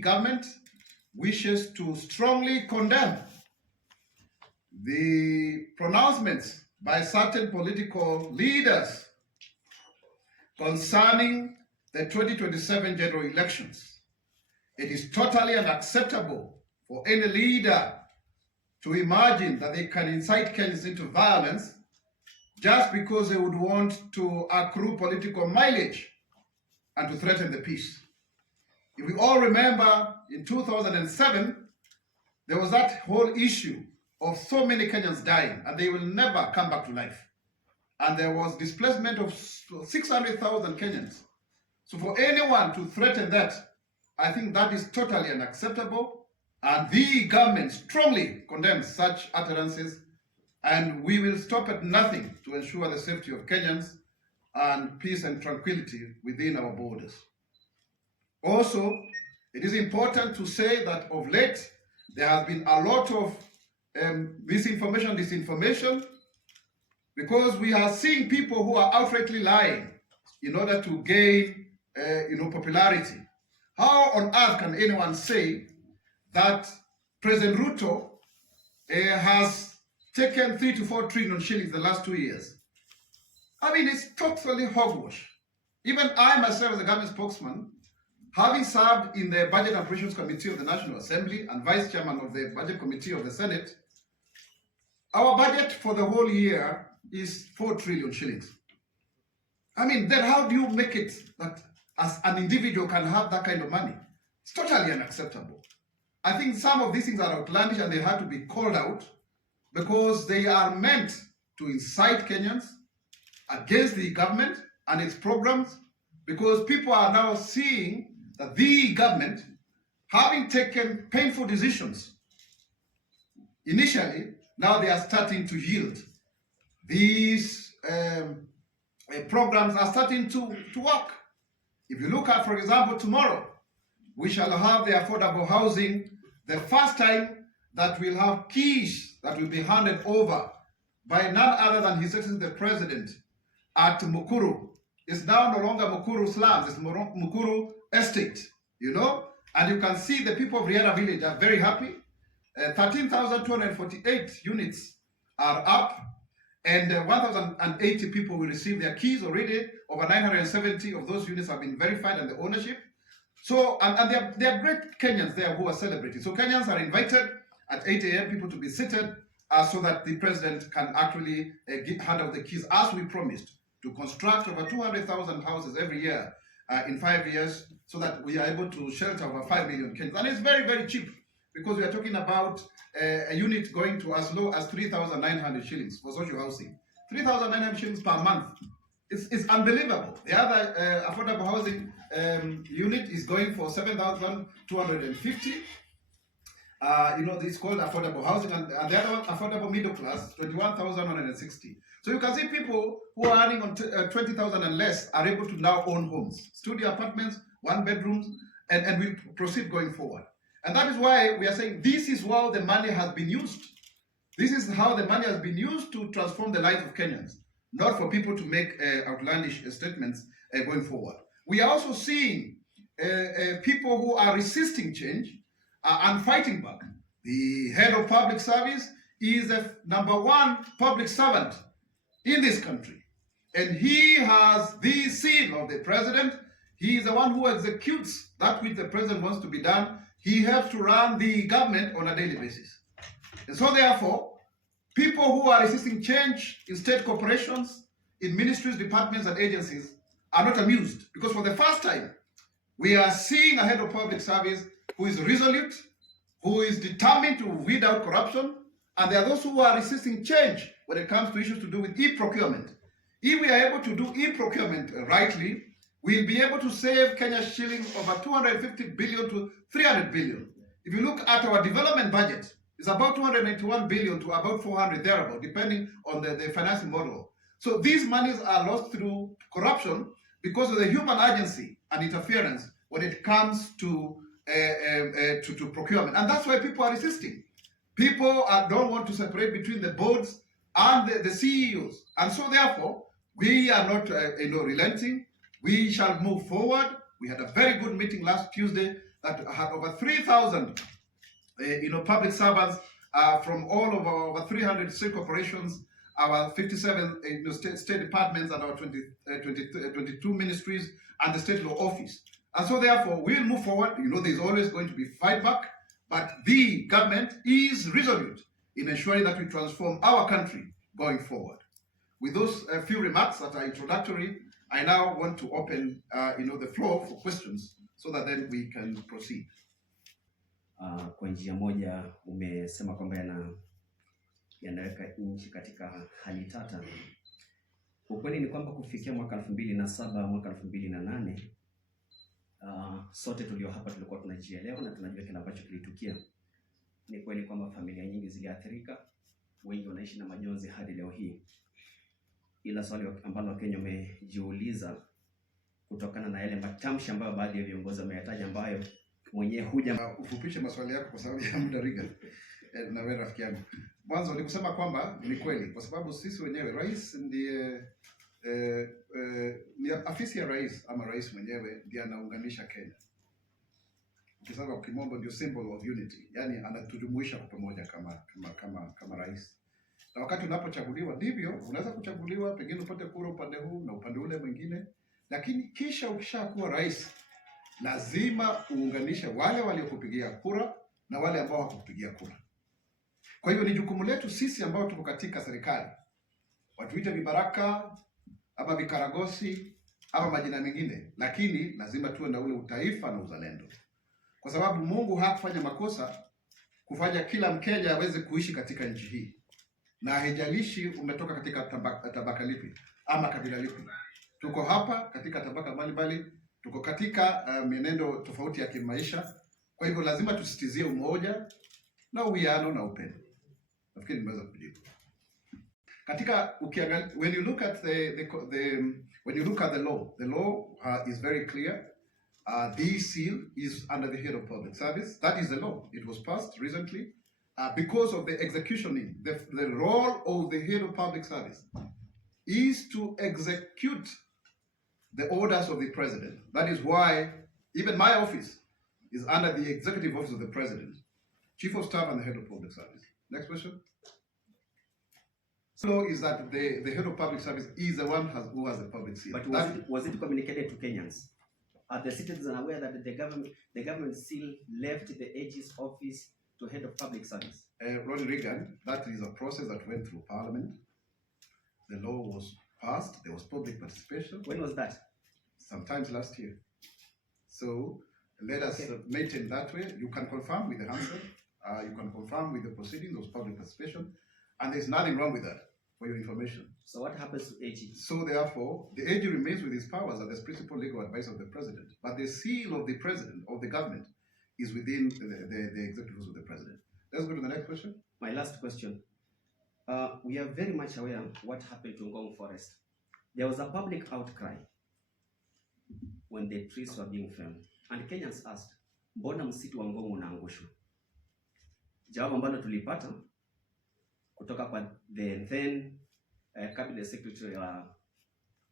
government wishes to strongly condemn the pronouncements by certain political leaders concerning the 2027 general elections. It is totally unacceptable for any leader to imagine that they can incite Kenyans into violence just because they would want to accrue political mileage and to threaten the peace. If we all remember, in 2007, there was that whole issue of so many Kenyans dying, and they will never come back to life. And there was displacement of 600,000 Kenyans. So for anyone to threaten that, I think that is totally unacceptable. And the government strongly condemns such utterances, and we will stop at nothing to ensure the safety of Kenyans and peace and tranquility within our borders. Also, it is important to say that of late, there has been a lot of disinformation, because we are seeing people who are outrightly lying in order to gain popularity. How on earth can anyone say that President Ruto has taken 3 to 4 trillion shillings the last 2 years? I mean, it's totally hogwash. Even I myself, as a government spokesman, having served in the Budget and Appropriations Committee of the National Assembly and Vice Chairman of the Budget Committee of the Senate, our budget for the whole year is 4 trillion shillings. I mean, then how do you make it that as an individual can have that kind of money? It's totally unacceptable. I think some of these things are outlandish and they have to be called out because they are meant to incite Kenyans against the government and its programs, because people are now seeing that the government, having taken painful decisions initially, now they are starting to yield. These programs are starting to work. If you look at, for example, tomorrow, we shall have the affordable housing, the first time that we'll have keys that will be handed over by none other than His Excellency the President at Mukuru. It's now no longer Mukuru slums, it's Mukuru Estate, and you can see the people of Riara Village are very happy. 13,248 units are up, and 1,080 people will receive their keys already. Over 970 of those units have been verified and the ownership. So, and there are great Kenyans there who are celebrating. So Kenyans are invited at 8 a.m. people to be seated so that the president can actually hand out the keys, as we promised, to construct over 200,000 houses every year in 5 years, so that we are able to shelter over 5 million Kenyans. And it's very, very cheap, because we are talking about a unit going to as low as 3,900 shillings for social housing. 3,900 shillings per month. It's unbelievable. The other affordable housing unit is going for 7,250. It's called affordable housing, and the other one, affordable middle class, 21,160. So you can see people who are earning on 20,000 and less are able to now own homes, studio apartments, 1 bedrooms, and we proceed going forward. And that is why we are saying this is how the money has been used. This is how the money has been used to transform the lives of Kenyans, not for people to make outlandish statements going forward. We are also seeing people who are resisting change and fighting back. The head of public service is the #1 public servant in this country, and he has the seal of the president. He is the one who executes that which the president wants to be done. He helps to run the government on a daily basis. And so therefore, people who are resisting change in state corporations, in ministries, departments, and agencies are not amused, because for the first time, we are seeing a head of public service who is resolute, who is determined to weed out corruption, and there are those who are resisting change when it comes to issues to do with e-procurement. If we are able to do e-procurement rightly, we'll be able to save Kenya shillings over 250 billion to 300 billion. If you look at our development budget, it's about 291 billion to about 400 thereabout, depending on the financing model. So these monies are lost through corruption because of the human agency and interference when it comes to procurement. And that's why people are resisting. People don't want to separate between the boards and the CEOs. And so therefore, we are not relenting. We shall move forward. We had a very good meeting last Tuesday that had over 3,000 public servants from all of our over 300 state corporations, our 57 state departments, and our 22 ministries, and the state law office. And so therefore, we'll move forward. There's always going to be fight back, but the government is resolute in ensuring that we transform our country going forward. With those few remarks that are introductory, I now want to open the floor for questions so that then we can proceed. Kwa njia moja umesema kwamba yanaweka nchi katika hali tata. Ukweli ni kwamba kufikia mwaka 2007 mwaka 2008 sote tulio hapa tulikuwa tunajielewa na tunajua kile ambacho kilitukia. Ni kweli kwamba familia nyingi ziliathirika, wengi wanaishi na majonzi hadi leo hii. Ila swali ambalo Wakenya wamejiuliza kutokana na yale matamshi ambayo baadhi ya viongozi wameyataja, ambayo mwenyewe ufupishe maswali yako kwa sababu ya muda Regan. Na wewe rafiki yangu. Mwanzo ni kusema kwamba ni kweli kwa sababu sisi wenyewe rais ndiye ni afisi ya rais ama rais mwenyewe ndiye anaunganisha Kenya. Ukisema kwa kimombo ndio symbol of unity, yani anatujumuisha kwa pamoja kama rais. Na wakati unapochaguliwa ndivyo unaweza kuchaguliwa pengine upate kura upande huu na upande ule mwingine, lakini kisha ukishakuwa rais lazima uunganishe wale waliokupigia kura na wale ambao hawakupigia kura. Kwa hivyo ni jukumu letu sisi ambao tuko katika serikali, watuite vibaraka ama vikaragosi ama majina mengine, lakini lazima tuwe na ule utaifa na uzalendo, kwa sababu Mungu hakufanya makosa kufanya kila Mkenya aweze kuishi katika nchi hii, na haijalishi umetoka katika tabaka lipi ama kabila lipi. Tuko hapa katika tabaka mbalimbali, tuko katika mienendo tofauti ya kimaisha. Kwa hivyo lazima tusitizie umoja na uwiano na upendo. Nafikiri nimeweza kujibu. Katika when you look at the law is very clear. The seal is under the head of public service. That is the law. It was passed recently because of the executioning. The role of the head of public service is to execute the orders of the president. That is why even my office is under the executive office of the president, chief of staff and the head of public service. Next question. So is that the head of public service is the one who has the public seal. But was it communicated to Kenyans? Are the citizens aware that the government seal left the AG's office to head of public service? Ronald Reagan, that is a process that went through Parliament. The law was passed. There was public participation. When was that? Sometimes last year. So let us maintain that way. You can confirm with the answer. You can confirm with the proceedings of public participation, and there's nothing wrong with that, for your information. So what happens to AG? So therefore, the AG remains with his powers as principal legal advisor of the president, but the seal of the president, of the government, is within the executives of the president. Let's go to the next question. My last question. We are very much aware of what happened to Ngong Forest. There was a public outcry when the trees were being felled, and Kenyans asked, mbona msitu wa Ngong unaangushwa? Jawabu ambalo tulipata kutoka kwa the then cabinet secretary wa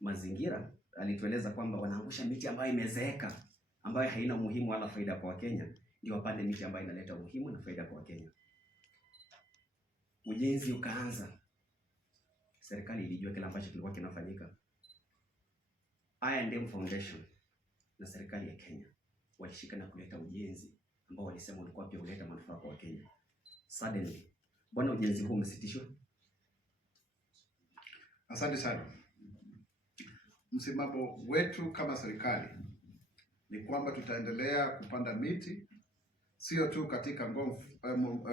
mazingira alitueleza kwamba wanaangusha miti ambayo imezeeka, ambayo haina umuhimu wala faida kwa Wakenya, ndio wapande miti ambayo inaleta umuhimu na faida kwa Wakenya. Ujenzi ukaanza. Serikali ilijua kile ambacho kilikuwa kinafanyika. I&M Foundation na serikali ya Kenya walishika na kuleta ujenzi ambao walisema ulikuwa pia uleta manufaa kwa Wakenya. Suddenly, mbona ujenzi huu umesitishwa? Asante sana. Msimamo wetu kama serikali ni kwamba tutaendelea kupanda miti, sio tu katika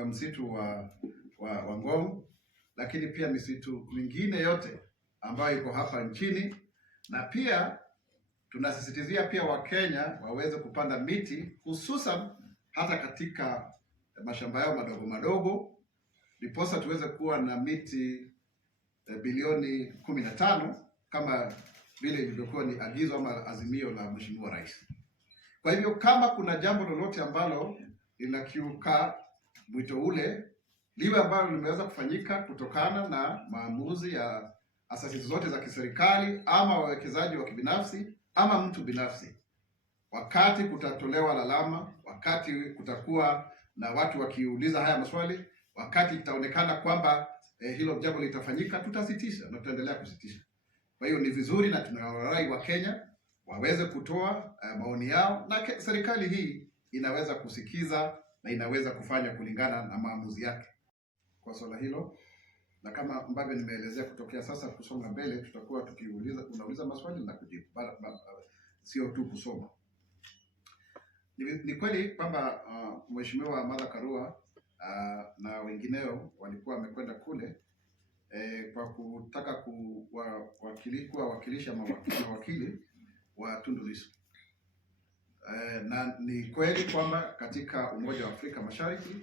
msitu wa Ngong, lakini pia misitu mingine yote ambayo iko hapa nchini, na pia tunasisitizia pia Wakenya waweze kupanda miti, hususan hata katika mashamba yao madogo madogo, ndiposa tuweze kuwa na miti bilioni 15 kama vile ilivyokuwa ni agizo ama azimio la Mheshimiwa Rais. Kwa hivyo kama kuna jambo lolote ambalo linakiuka mwito ule, liwe ambalo limeweza kufanyika kutokana na maamuzi ya asasi zote za kiserikali ama wawekezaji wa kibinafsi ama mtu binafsi, wakati kutatolewa lalama, wakati kutakuwa na watu wakiuliza haya maswali, wakati itaonekana kwamba hilo jambo litafanyika, tutasitisha na tutaendelea kusitisha. Kwa hiyo ni vizuri na tunawarai wa Kenya waweze kutoa maoni yao, na serikali hii inaweza kusikiza na inaweza kufanya kulingana na maamuzi yake kwa swala hilo. Na kama ambavyo nimeelezea, kutokea sasa kusonga mbele, tutakuwa unauliza maswali na kujibu, sio tu kusoma. Ni kweli kwamba Mheshimiwa Martha Karua na wengineo walikuwa wamekwenda kule kwa kutaka kuwakilisha mawakili wa Tundu Lissu. Na ni kweli kwamba katika Umoja wa Afrika Mashariki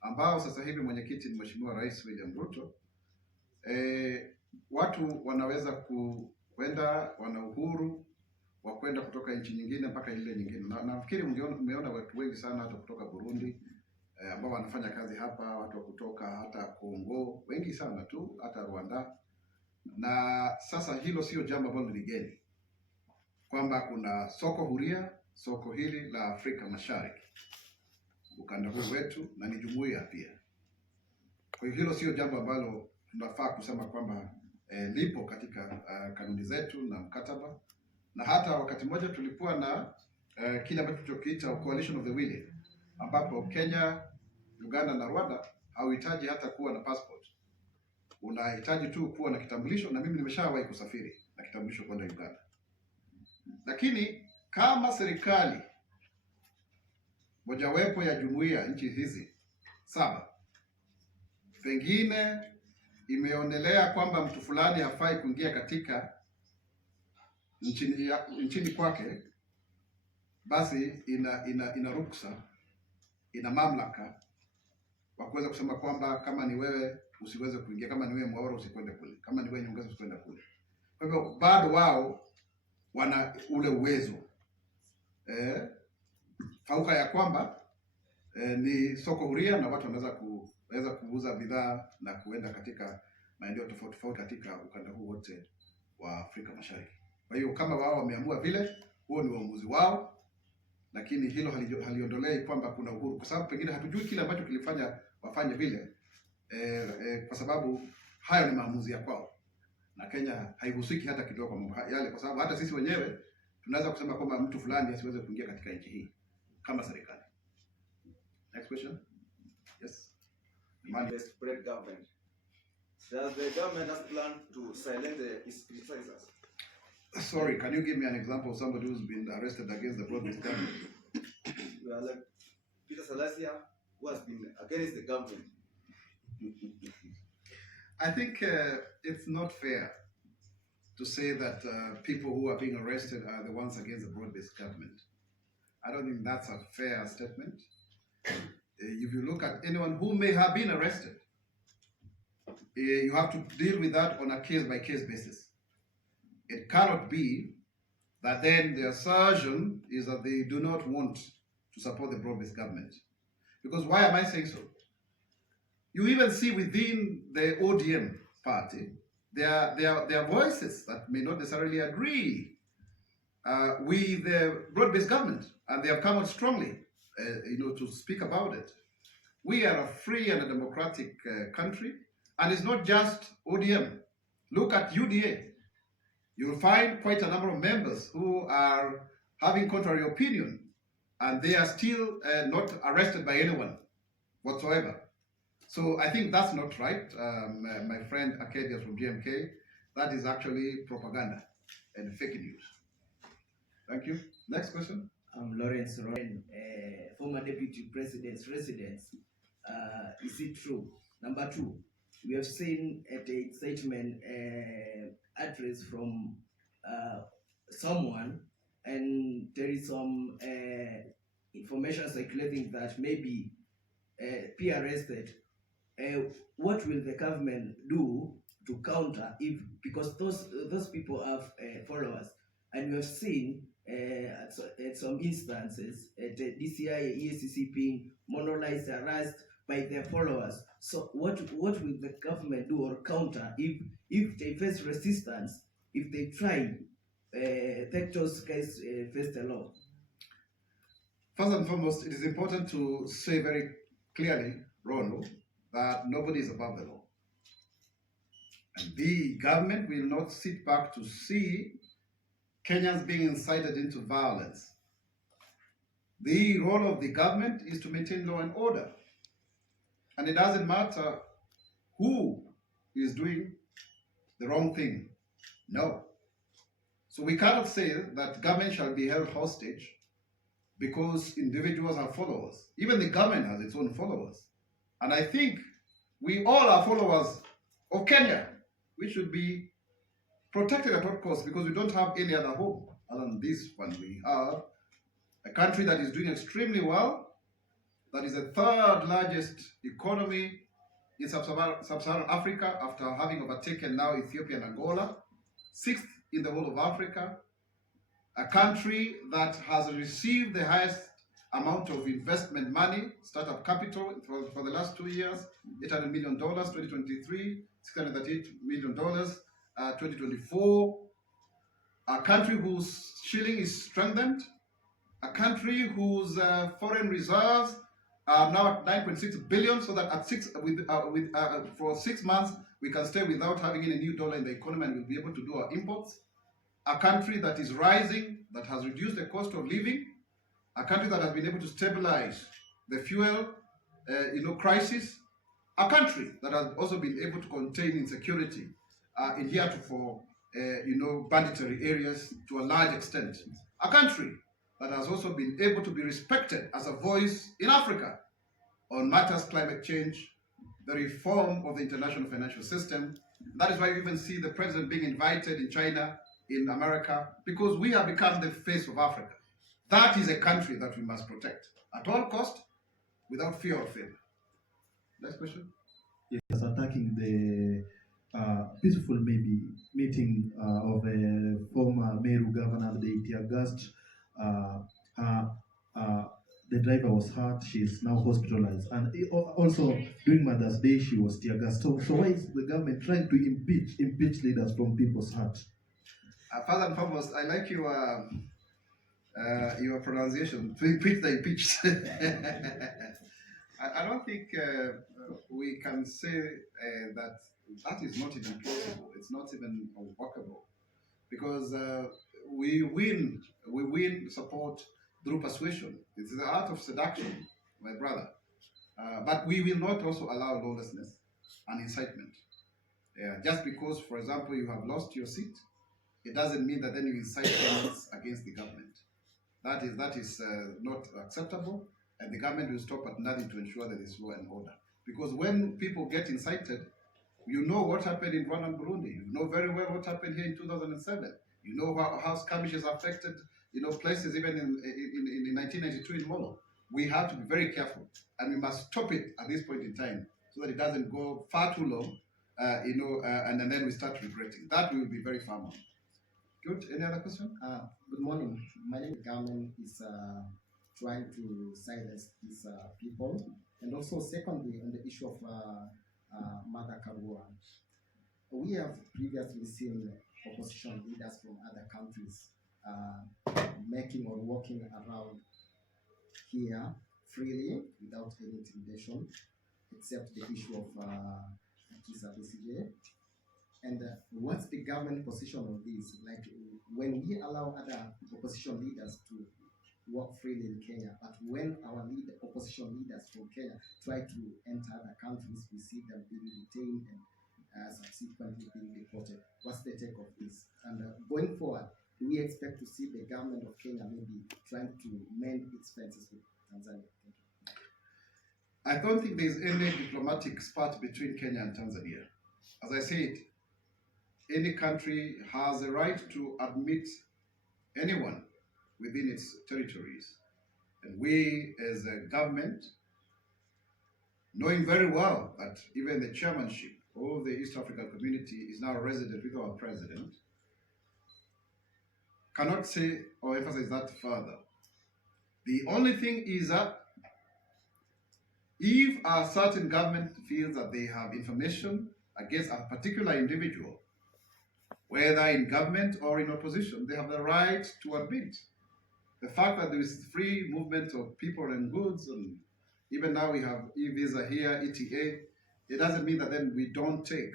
ambao sasa hivi mwenyekiti ni Mheshimiwa Rais William Ruto, watu wanaweza kwenda, wana uhuru wa kwenda kutoka nchi nyingine mpaka ile nyingine. Na nafikiri umeona watu wengi sana hata kutoka Burundi ambao wanafanya kazi hapa, watu kutoka hata Kongo, wengi sana tu, hata Rwanda. Na sasa hilo sio jambo ambalo ni geni, kwamba kuna soko huria, soko hili la Afrika Mashariki, ukanda huu wetu, na ni jumuiya pia. Kwa hiyo hilo sio jambo ambalo tunafaa kusema kwamba lipo katika kanuni zetu na mkataba. Na hata wakati mmoja tulikuwa na kile ambacho tulichokiita coalition of the willing, ambapo Kenya, Uganda na Rwanda hauhitaji hata kuwa na passport. Unahitaji tu kuwa na kitambulisho, na mimi nimeshawahi kusafiri na kitambulisho kwenda Uganda. Lakini kama serikali mojawapo ya jumuiya nchi hizi 7 pengine imeonelea kwamba mtu fulani hafai kuingia katika nchini kwake, basi ina ruksa, ina mamlaka wa kuweza kusema kwamba kama ni wewe usiweze kuingia, kama ni wewe Mwaura usikwende kule, kama ni wewe Nyongeza usikwende kule. Kwa hivyo bado wao wana ule uwezo fauka ya kwamba ni soko huria na watu wanaweza kuuza bidhaa na kuenda katika maeneo tofauti tofauti katika ukanda huu wote wa Afrika Mashariki. Kwa hiyo kama wao wameamua vile, huo ni uamuzi wao, lakini hilo haliondolei kwamba kuna uhuru, kwa sababu pengine hatujui kile ambacho kilifanya wafanye vile, kwa sababu hayo ni maamuzi ya kwao, na Kenya haihusiki hata kidogo kwa mambo yale, kwa sababu hata sisi wenyewe tunaweza kusema kwamba mtu fulani asiweze kuingia katika nchi hii kama serikali. Next question. Yes. The spread government. Does the government has planned to silence its criticizers? Sorry, can you give me an example of somebody who's been arrested against the broad-based government? Well, like Peter Salasia, who has been against the government. I think it's not fair to say that people who are being arrested are the ones against the broad-based government. I don't think that's a fair statement. If you look at anyone who may have been arrested, you have to deal with that on a case-by-case basis. It cannot be that then the assertion is that they do not want to support the broad-based government. Because why am I saying so? You even see within the ODM party, there are voices that may not necessarily agree with the broad-based government, and they have come out strongly, to speak about it. We are a free and a democratic country, and it's not just ODM. Look at UDA. You'll find quite a number of members who are having contrary opinion, and they are still not arrested by anyone whatsoever. So I think that's not right. My friend Arcadius from GMK, that is actually propaganda and fake news. Thank you. Next question. Lawrence Rowan, former deputy president's residence. Is it true? Number 2, we have seen at the excitement address from someone, and there is some information circulating that maybe be arrested. What will the government do to counter, if because those people have followers, and we have seen at some instances at the DCI, EACC being monolized, harassed by their followers. So what will the government do or counter if they face resistance, if they try take those guys face the law? First and foremost, it is important to say very clearly, Ronald, that nobody is above the law. And the government will not sit back to see Kenyans being incited into violence. The role of the government is to maintain law and order. And it doesn't matter who is doing the wrong thing. No. So we cannot say that government shall be held hostage because individuals are followers. Even the government has its own followers. And I think we all are followers of Kenya. We should be protected at all costs because we don't have any other hope other than this one. We have a country that is doing extremely well, that is the third largest economy in sub-Saharan Africa after having overtaken now Ethiopia and Angola, sixth in the whole of Africa, a country that has received the highest amount of investment money, startup capital for the last 2 years, $800 million, 2023, $638 million, 2024, a country whose shilling is strengthened, a country whose foreign reserves are now at 9.6 billion, so that at for 6 months we can stay without having any new dollar in the economy and we'll be able to do our imports. A country that is rising, that has reduced the cost of living, a country that has been able to stabilize the fuel crisis, a country that has also been able to contain insecurity in heretofore banditry areas to a large extent, a country that has also been able to be respected as a voice in Africa on matters climate change, the reform of the international financial system. That is why you even see the president being invited in China, in America, because we have become the face of Africa. That is a country that we must protect at all cost, without fear or favor. Next question. Yes, attacking the peaceful meeting of a former Meru governor, the tear gassed. The driver was hurt. She is now hospitalized, and also during Mother's Day she was tear gassed. So why is the government trying to impeach leaders from people's heart? First and foremost, I like your pronunciation. To impeach the impeached. I don't think we can say that is not even plausible. It's not even workable, because we win support through persuasion. It's the art of seduction, my brother. But we will not also allow lawlessness and incitement. Just because, for example, you have lost your seat, it doesn't mean that then you incite violence against the government. That is not acceptable, and the government will stop at nothing to ensure that there is law and order. Because when people get incited, you know what happened in Rwanda and Burundi. You know very well what happened here in 2007. You know how skirmishes affected places even in 1992 in Molo. We have to be very careful, and we must stop it at this point in time so that it doesn't go far too long, and then we start regretting. That we will be very firm on. Good. Any other question? Good morning. My name is Garmin is trying to silence these people. And also, secondly, on the issue of Mother Kagua, we have previously seen opposition leaders from other countries making or walking around here freely without any intimidation, except the issue of Kisa BCJ. And what's the government position on this? Like, when we allow other opposition leaders to walk freely in Kenya, but when our opposition leaders from Kenya try to enter other countries, we see them being detained and subsequently being deported. What's the take of this? And going forward, do we expect to see the government of Kenya maybe trying to mend its fences with Tanzania? Thank you. I don't think there's any diplomatic spat between Kenya and Tanzania. As I said, any country has a right to admit anyone within its territories. And we, as a government, knowing very well that even the chairmanship of the East African community is now resident with our president, cannot say or emphasize that further. The only thing is that if a certain government feels that they have information against a particular individual, whether in government or in opposition, they have the right to admit the fact that there is free movement of people and goods, and even now we have e-visa here, ETA, it doesn't mean that then we don't take,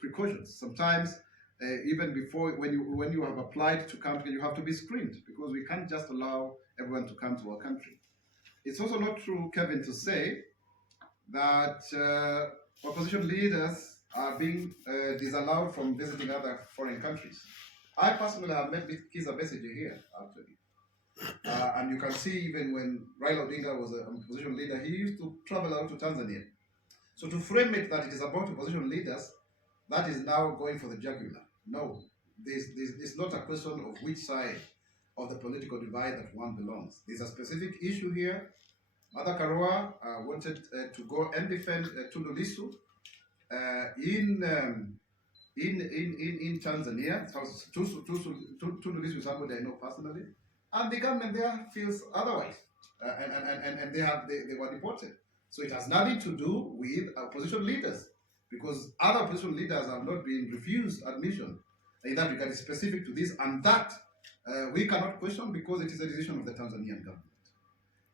precautions. Sometimes, even before, when you have applied to come, you have to be screened, because we can't just allow everyone to come to our country. It's also not true, Kevin, to say that opposition leaders are being disallowed from visiting other foreign countries. I personally have met Kizza Besigye here, actually. And you can see even when Raila Odinga was an opposition leader, he used to travel out to Tanzania. So to frame it that it is about opposition leaders, that is now going for the jugular. No, it's not a question of which side of the political divide that one belongs. There's a specific issue here. Mother Karua wanted to go and defend Tundu Lissu in Tanzania. Tundu Lissu is somebody I know personally, and the government there feels otherwise, and they were deported. So it has nothing to do with opposition leaders, because other opposition leaders have not been refused admission in that regard. It's specific to this, and that we cannot question, because it is a decision of the Tanzanian government.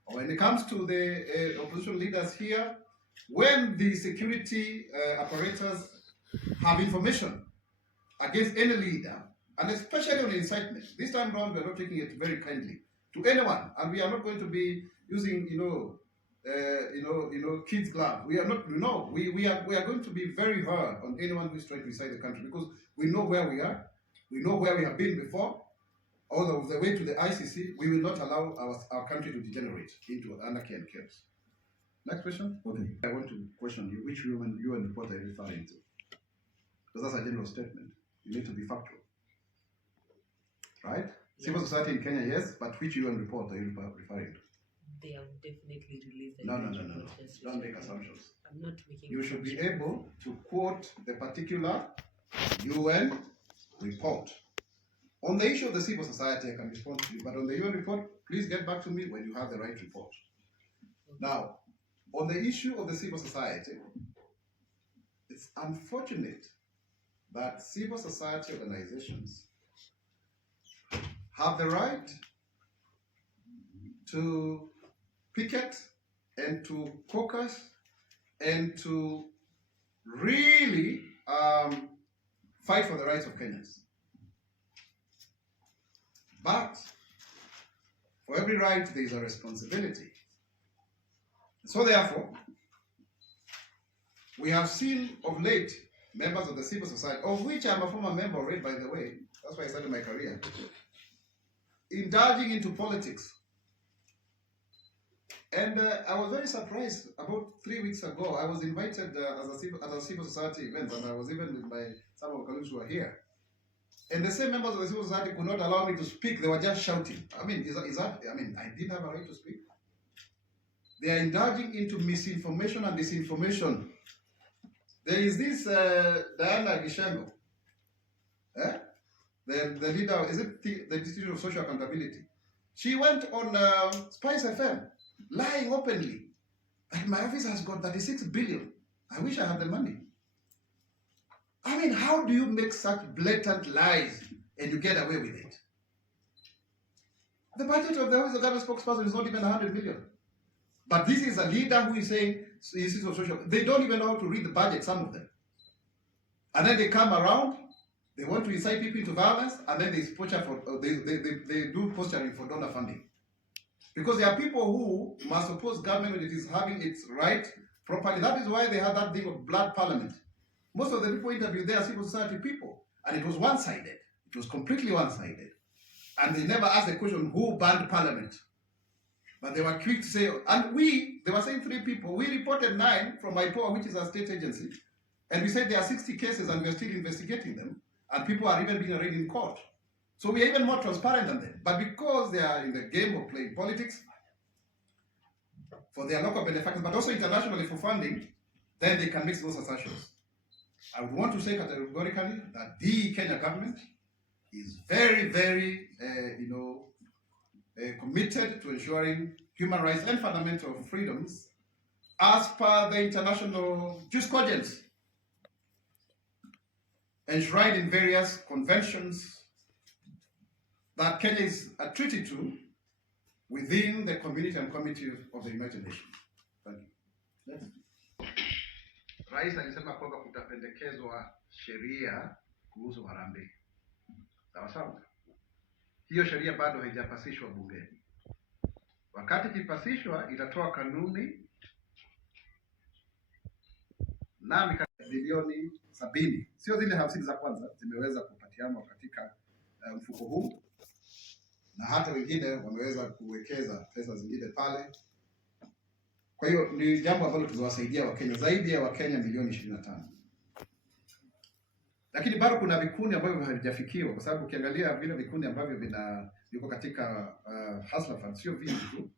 When it comes to the opposition leaders here, when the security apparatus have information against any leader, and especially on incitement, this time around we are not taking it very kindly to anyone, and we are not going to be using, kids' glove. We are not. No, we are going to be very hard on anyone who is trying to incite the country, because we know where we are, we know where we have been before. All of the way to the ICC, we will not allow our country to degenerate into anarchy and chaos. Next question. Okay. I want to question you. Which UN report are you referring to? Because that's a general statement. You need to be factual. Right? Yes. Civil society in Kenya, yes, but which UN report are you referring to? They have definitely released the No. Don't make assumptions. I'm not making You should be able to quote the particular UN report. On the issue of the civil society, I can respond to you, but on the UN report, please get back to me when you have the right report. Okay. Now, on the issue of the civil society, it's unfortunate that civil society organizations have the right to picket and to caucus and to really fight for the rights of Kenyans. But for every right, there is a responsibility. So therefore, we have seen of late members of the civil society, of which I'm a former member already, by the way, that's why I started my career, indulging into politics. And I was very surprised. About 3 weeks ago, I was invited at a civil society event, and I was even with some of my colleagues who are here. And the same members of the civil society could not allow me to speak. They were just shouting. I mean, I didn't have a right to speak. They are indulging into misinformation and disinformation. There is this Diana Gachagua, the leader, is it the Institute of Social Accountability? She went on Spice FM, lying openly. And my office has got 36 billion. I wish I had the money. I mean, how do you make such blatant lies and you get away with it? The budget of the Office of Government Spokesperson is not even 100 million. But this is a leader who is saying, they don't even know how to read the budget, some of them. And then they come around, they want to incite people into violence, and then they do posturing for donor funding. Because there are people who must oppose government when it is having its right properly. That is why they had that thing of blood parliament. Most of the people interviewed there are civil society people, and it was one-sided. It was completely one-sided. And they never asked the question, who banned parliament? But they were quick to say, and they were saying 3 people. We reported 9 from IPOA, which is a state agency, and we said there are 60 cases and we are still investigating them, and people are even being arraigned in court. So we are even more transparent than them. But because they are in the game of playing politics, for their local benefactors, but also internationally for funding, then they can make those assertions. I would want to say categorically that the Kenya government is very, very, committed to ensuring human rights and fundamental freedoms as per the international jurisprudence enshrined in various conventions that Kenya is a treaty to within the community and committee of the United Nations. Thank you. Rais alisema kwamba kutapendekezwa sheria kuhusu harambee. Sawa sawa. Hiyo sheria bado haijapasishwa bungeni. Wakati ikipasishwa itatoa kanuni na bilioni 70, sio zile 50 za kwanza zimeweza kupatianwa katika mfuko huu, na hata wengine wameweza kuwekeza pesa zingine pale. Kwa hiyo ni jambo ambalo tumewasaidia Wakenya zaidi ya Wakenya milioni 25. Lakini bado kuna vikundi ambavyo havijafikiwa, kwa sababu ukiangalia vile vikundi ambavyo viko katika hustler fund sio vingi tu.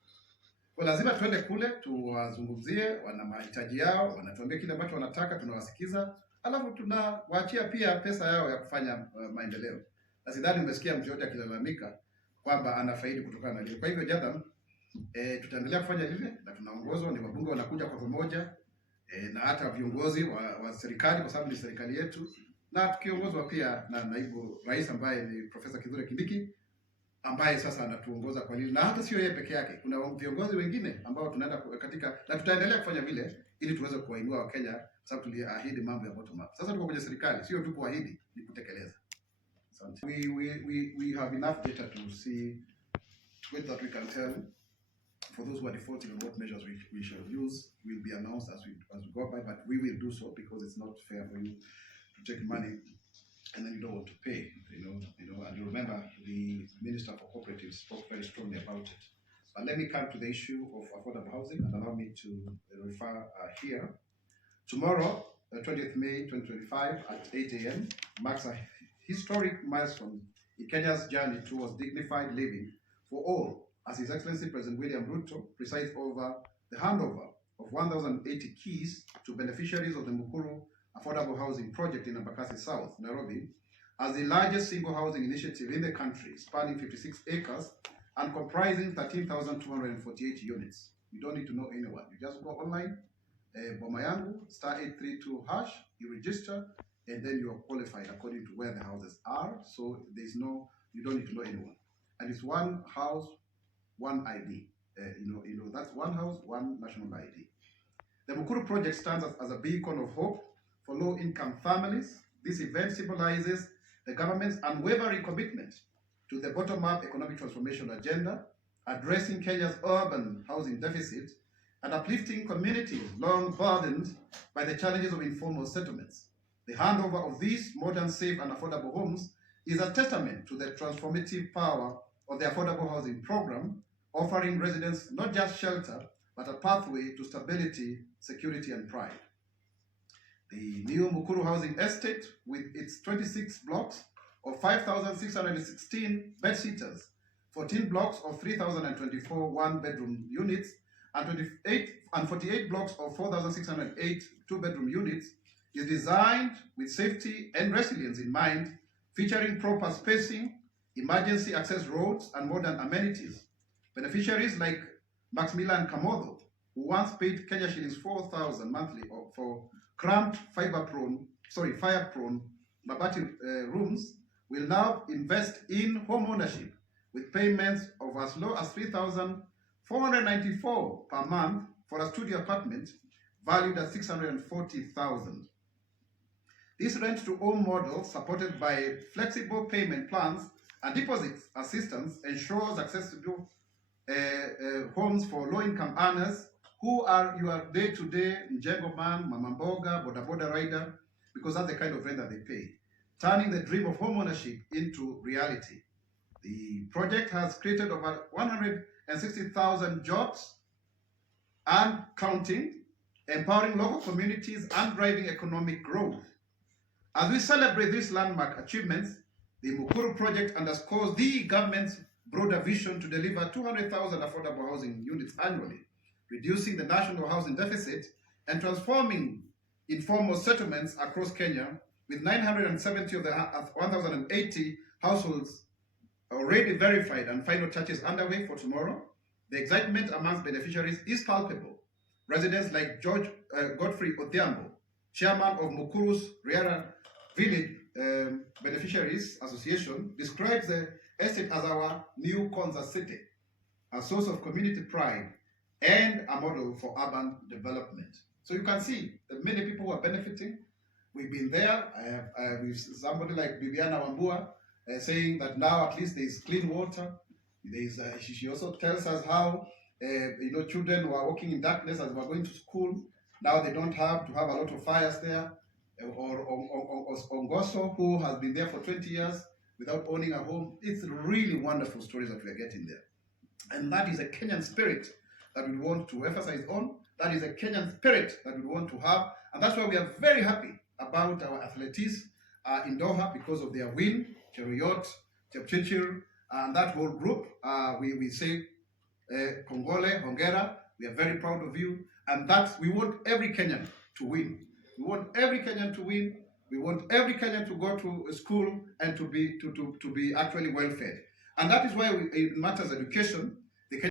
Kwa lazima tuende kule tuwazungumzie, wana mahitaji yao, wanatuambia kile ambacho wanataka, tunawasikiza, alafu tunawaachia pia pesa yao ya kufanya maendeleo. Na sidhani umesikia mtu yote akilalamika kwamba anafaidi kutokana na hilo. Kwa hivyo Jonathan, tutaendelea kufanya vile, na tunaongozwa ni wabunge wanakuja kwa pamoja, na hata viongozi wa serikali, kwa sababu ni serikali yetu, na tukiongozwa pia na naibu rais ambaye ni Profesa Kithure Kindiki, ambaye sasa anatuongoza kwa hili, na hata sio yeye peke yake, kuna viongozi wengine ambao tunaenda katika, na tutaendelea kufanya vile ili tuweze kuwainua Wakenya, sababu tuliahidi mambo ya bottom up. Sasa tuko kwenye serikali, sio tu kuahidi, ni kutekeleza. Asante. We have enough data to see to it that we can tell. For those who are defaulting on what measures we shall use will be announced as we go by, but we will do so because it's not fair for you to take money and then you don't want to pay. And you remember the Minister for Cooperatives spoke very strongly about it. But let me come to the issue of affordable housing and allow me to refer here. Tomorrow, 20th May 2025 at 8 a.m. marks a historic milestone in Kenya's journey towards dignified living for all, as His Excellency President William Ruto presides over the handover of 1,080 keys to beneficiaries of the Mukuru Affordable Housing Project in Embakasi South, Nairobi, as the largest single housing initiative in the country, spanning 56 acres and comprising 13,248 units. You don't need to know anyone. You just go online, Boma Yangu, *832#, you register, and then you are qualified according to where the houses are. So you don't need to know anyone. And it's one house, one ID. That's one house, one national ID. The Mukuru project stands as a beacon of hope for low-income families. This event symbolizes the government's unwavering commitment to the bottom-up economic transformation agenda, addressing Kenya's urban housing deficit and uplifting communities long burdened by the challenges of informal settlements. The handover of these modern, safe and affordable homes is a testament to the transformative power of the affordable housing program, offering residents not just shelter, but a pathway to stability, security and pride. The new Mukuru Housing Estate, with its 26 blocks of 5,616 bed-sitters, 14 blocks of 3,024 one-bedroom units, and 48 blocks of 4,608 two-bedroom units, is designed with safety and resilience in mind, featuring proper spacing, emergency access roads, and modern amenities. Beneficiaries like Maximilian Kamodo, who once paid Kenya shillings 4,000 monthly for cramped fire-prone Mabati rooms, will now invest in home ownership with payments of as low as 3,494 per month for a studio apartment valued at 640,000. This rent-to-own model, supported by flexible payment plans and deposit assistance, ensures accessible homes for low-income earners who are your day-to-day Njengo man, Mama Mboga, Boda Boda rider, because that's the kind of rent that they pay, turning the dream of home ownership into reality. The project has created over 160,000 jobs and counting, empowering local communities and driving economic growth. As we celebrate these landmark achievements, the Mukuru project underscores the government's broader vision to deliver 200,000 affordable housing units annually, reducing the national housing deficit and transforming informal settlements across Kenya, with 970 of the 1,080 households already verified and final touches underway for tomorrow. The excitement amongst beneficiaries is palpable. Residents like Godfrey Odhiambo, chairman of Mukuru's Riara Village Beneficiaries Association, describes the estate as our new Konza city, a source of community pride and a model for urban development. So you can see that many people who are benefiting. We've been there. I have with somebody like Bibiana Wambua saying that now at least there is clean water. There is, she also tells us how children who are walking in darkness as they were going to school, now they don't have to have a lot of fires there. Or Ongoso, who has been there for 20 years without owning a home. It's really wonderful stories that we are getting there. And that is a Kenyan spirit that we want to emphasize on. That is a Kenyan spirit that we want to have. And that's why we are very happy about our athletes in Doha because of their win, Cheruiyot, Chepchirchir, and that whole group. We say, Kongole, Hongera, we are very proud of you. And that's, we want every Kenyan to win. We want every Kenyan to win. We want every Kenyan to go to school and to be actually well fed. And that is why it matters education.